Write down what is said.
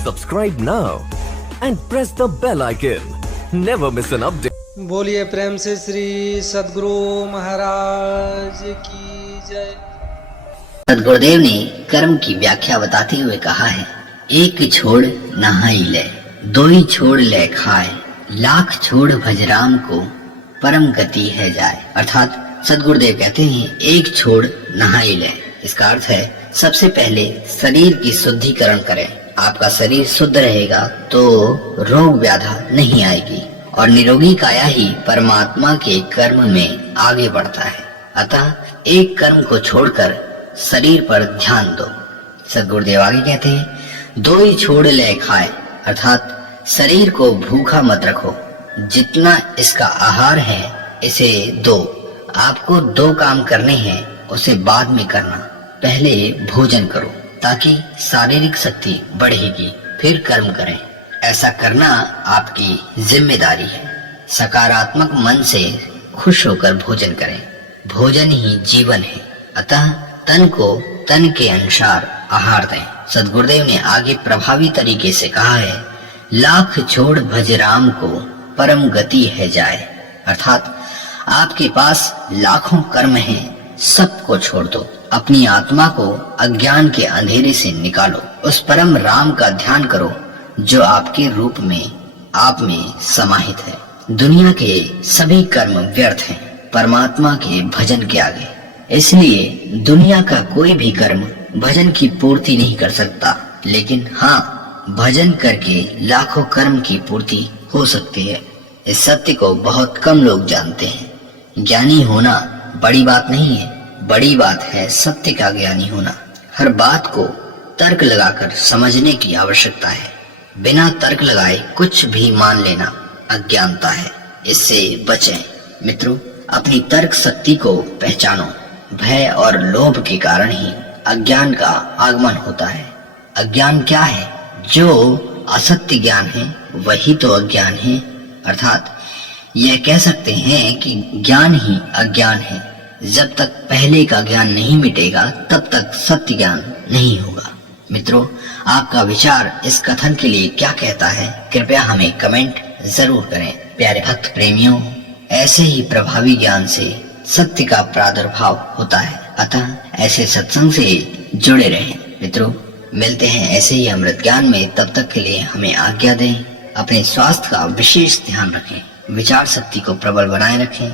Subscribe now and press the bell icon. Never miss an update. बोलिए प्रेम से श्री सद्गुरु महाराज की जय। सद्गुरुदेव ने कर्म की व्याख्या बताते हुए कहा है, एक छोड़ नहाई ले, दो ही छोड़ ले खाए, लाख छोड़ भज राम को, परम गति है जाए। अर्थात सद्गुरुदेव कहते हैं, एक छोड़ नहाई ले। इसका अर्थ है सबसे पहले शरीर की शुद्धिकरण करें। आपका शरीर शुद्ध रहेगा तो रोग व्याधा नहीं आएगी और निरोगी काया ही परमात्मा के कर्म में आगे बढ़ता है। अतः एक कर्म को छोड़कर शरीर पर ध्यान दो। सद्गुरुदेव आगे कहते हैं, दो ही छोड़ ले खाए, अर्थात शरीर को भूखा मत रखो, जितना इसका आहार है इसे दो। आपको दो काम करने हैं, उसे बाद में करना। पहले भोजन करो ताकि शारीरिक शक्ति बढ़ेगी, फिर कर्म करें। ऐसा करना आपकी जिम्मेदारी है। सकारात्मक मन से खुश होकर भोजन करें। भोजन ही जीवन है, अतः तन को तन के अनुसार आहार दें। सद्गुरुदेव ने आगे प्रभावी तरीके से कहा है, लाख छोड़ भज राम को, परम गति है जाए। अर्थात आपके पास लाखों कर्म हैं, सबको छोड़ दो। अपनी आत्मा को अज्ञान के अंधेरे से निकालो। उस परम राम का ध्यान करो जो आपके रूप में आप में समाहित है। दुनिया के सभी कर्म व्यर्थ हैं परमात्मा के भजन के आगे। इसलिए दुनिया का कोई भी कर्म भजन की पूर्ति नहीं कर सकता, लेकिन हाँ, भजन करके लाखों कर्म की पूर्ति हो सकती है। इस सत्य को बहुत कम लोग जानते हैं। ज्ञानी होना बड़ी बात नहीं है, बड़ी बात है सत्य का ज्ञानी होना। हर बात को तर्क लगाकर समझने की आवश्यकता है। बिना तर्क लगाए कुछ भी मान लेना अज्ञानता है, इससे बचें। मित्रों, अपनी तर्क शक्ति को पहचानो। भय और लोभ के कारण ही अज्ञान का आगमन होता है। अज्ञान क्या है? जो असत्य ज्ञान है वही तो अज्ञान है। अर्थात यह कह सकते हैं कि ज्ञान ही अज्ञान है। जब तक पहले का ज्ञान नहीं मिटेगा तब तक सत्य ज्ञान नहीं होगा। मित्रों, आपका विचार इस कथन के लिए क्या कहता है, कृपया हमें कमेंट जरूर करें। प्यारे भक्त प्रेमियों, ऐसे ही प्रभावी ज्ञान से सत्य का प्रादुर्भाव होता है, अतः ऐसे सत्संग से जुड़े रहें। मित्रों, मिलते हैं ऐसे ही अमृत ज्ञान में। तब तक के लिए हमें आज्ञा दें। अपने स्वास्थ्य का विशेष ध्यान रखें, विचार शक्ति को प्रबल बनाए रखें।